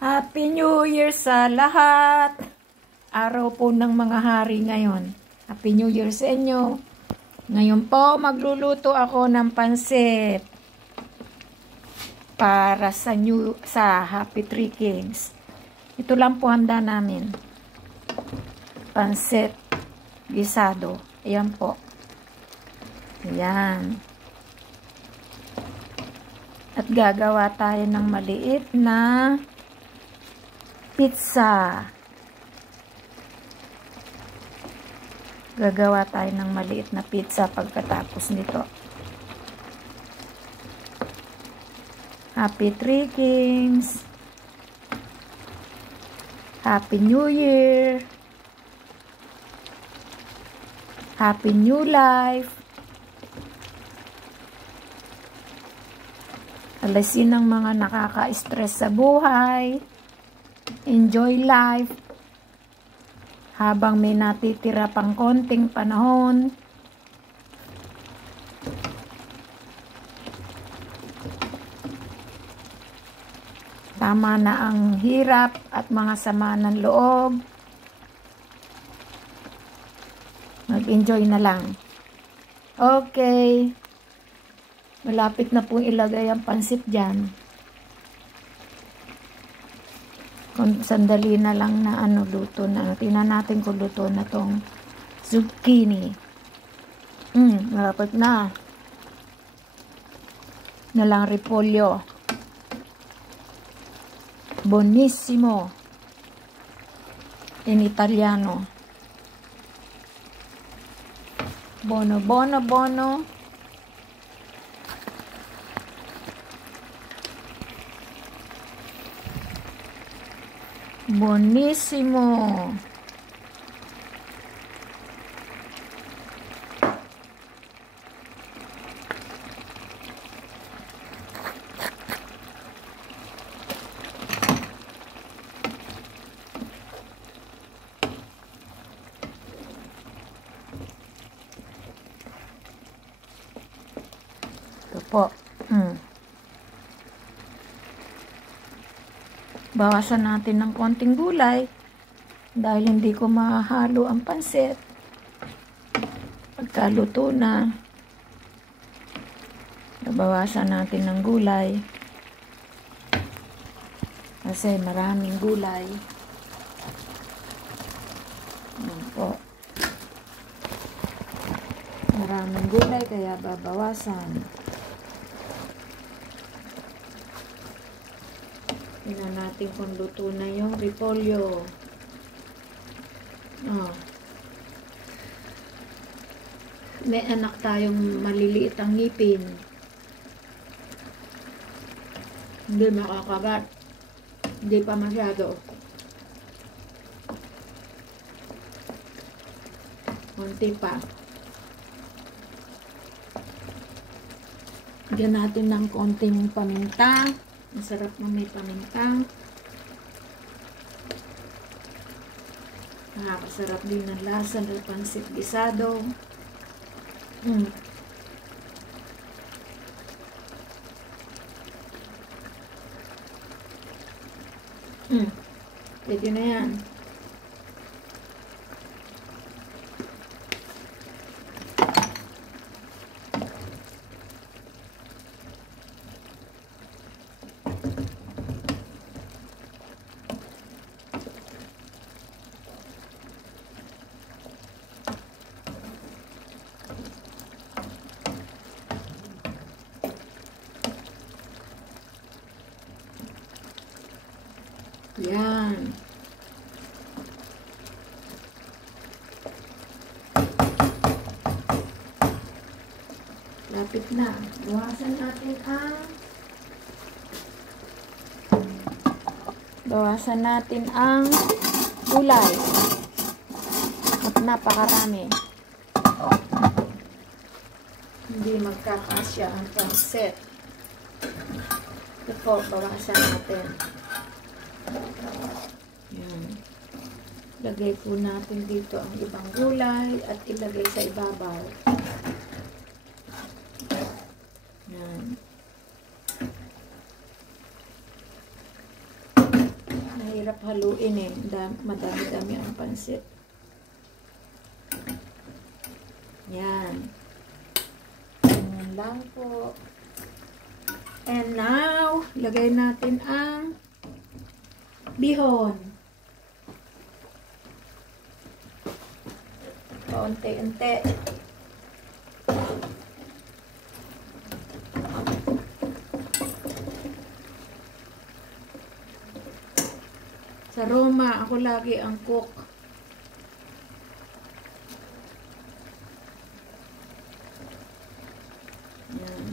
Happy New Year sa lahat! Araw po ng mga hari ngayon. Happy New Year sa inyo. Ngayon po, magluluto ako ng pansit para sa Happy Three Kings. Ito lang po handa namin. Pansit gisado. Ayan po. Ayan. At gagawa tayo ng maliit na pizza. Gagawa tayo ng maliit na pizza pagkatapos nito. Happy Three Kings. Happy New Year. Happy New Life. Alisin ang mga nakaka-stress sa buhay. Enjoy life. Habang may natitira pang konting panahon. Tama na ang hirap at mga sama ng loob. Mag-enjoy na lang. Okay. Malapit na pong ilagay ang pansit dyan. Kung sandali na lang na luto na. Tingnan natin kung luto na tong zucchini. Malapit na. Na lang repolyo. Buonissimo. In Italiano. Buono, buono, buono. Buonissimo. Ito po. Bawasan natin ng konting gulay dahil hindi ko mahalo ang pansit. Pagkaluto na, bawasan natin ng gulay kasi maraming gulay. Yan po. Maraming gulay kaya babawasan. Tingnan natin kung luto na yung repolyo. May anak tayong maliliit ang ngipin. Hindi makakagat. Hindi pa masyado. Konti pa. Lagyan natin ng konting paminta. Masarap na may paminta. Nakakasarap din ng lasa ng pansit gisado. Pwede na yan. Yan. Lapit na. Bawasan natin ang gulay. At napakarami. Hindi magkakasya ang pansit. Ito po, bawasan natin. Yan. Lagay po natin dito ang ibang gulay at ilagay sa ibabaw. Yan. mahirap haluin eh. Madami-dami ang pansit. Yan. Ganyan lang po. And now, lagay natin ang bihon. Paunti-unti. Sa Roma, ako lagi ang cook. Yan.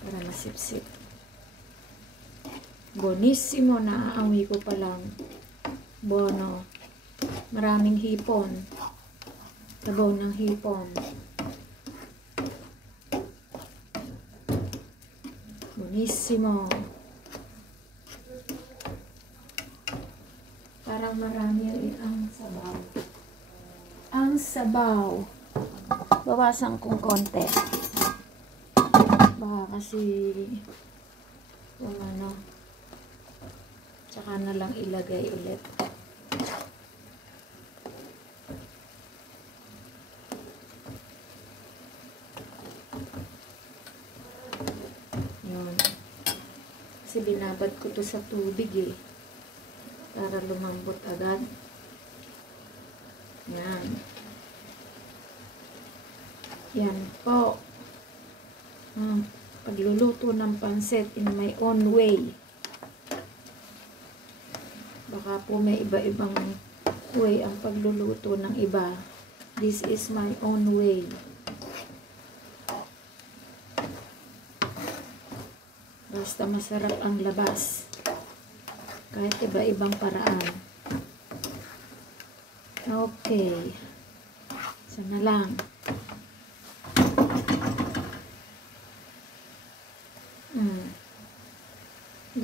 Para masipsip. Bonissimo, naaamoy ko pa lang. Bono. Maraming hipon. Tabaw ng hipon. Bonissimo. Parang marami ang sabaw. Ang sabaw. Bawasan kong konti. Baka kasi kung ano, tsaka na lang ilagay ulit. Yun. Kasi binabad ko to sa tubig eh. Para lumambot agad. Yan. Yan po. Pagluluto ng pansit in my own way. Baka po may iba-ibang way ang pagluluto ng iba. This is my own way. Basta masarap ang labas. Kahit iba-ibang paraan. Okay. Sana lang.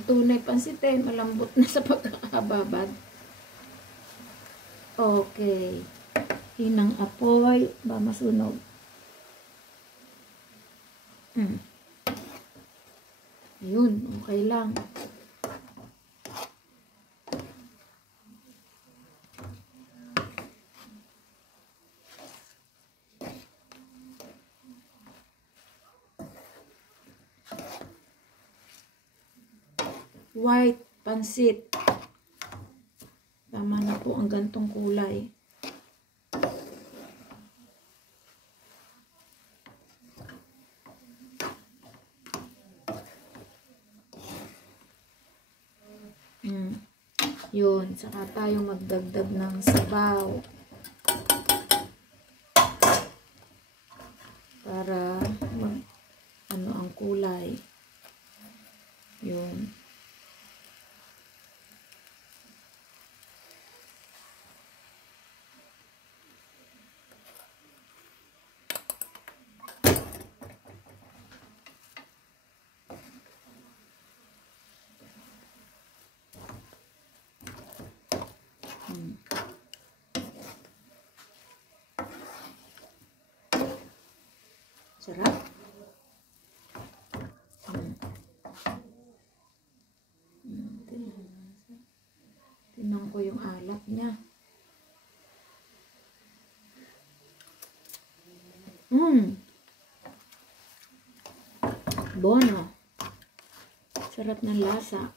Tunay pansitin, malambot na sa pagkakababad. Okay. Hinang apoy, ba masunog? Ayun, okay lang. White pansit. Tama na po ang gantong kulay. Yun, saka tayo magdagdag ng sabaw. Para ano ang kulay. Yun. Sarap. Tingnan ko yung alat niya. Bono. Sarap ng lasa.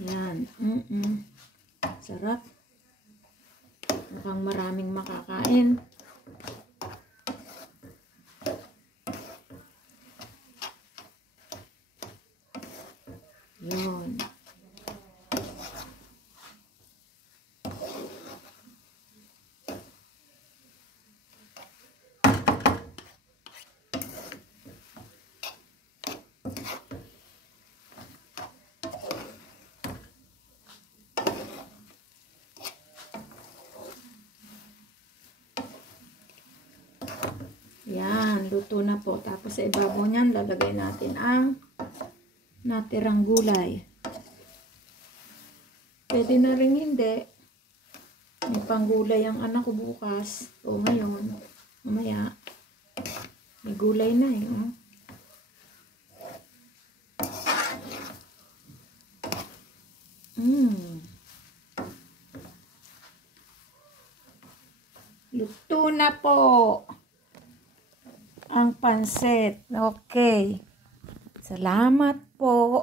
Yan. Sarap. Mukhang maraming makakain. Yun. Yan. Yan, luto na po. Tapos sa ibabaw niyan, lalagay natin ang natirang gulay. Pwede na rin hindi. May panggulay ang anak ko bukas. O ngayon, mamaya, may gulay na eh. Oh. Luto na po ang pansit. Okay. Salamat po.